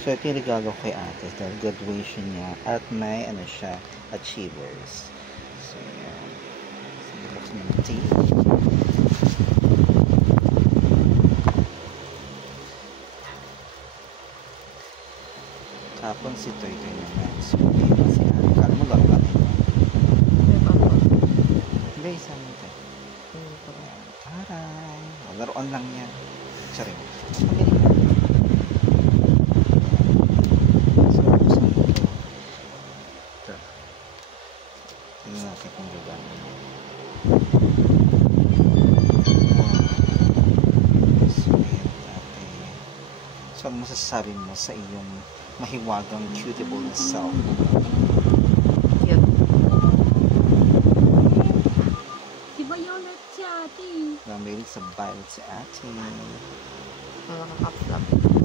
So, ito yung regalo kay ate dahil graduation niya at may ano siya, achievers. So, yan. So, buksan mo ng tea. Tapos si Toy Toy naman. So, kasi kala mo laro natin ba? Hindi, isa mo ito. Aray. Laruan lang yan. Sorry. So, buksan mo ito. Ito. Tingnan natin kung gagana. Sweet ate. So, ano masasabi mo sa iyong mahiwagang cutiable na self? Cute. Si Violet si ate. Namilig sa violet si ate. Nakaka-flap.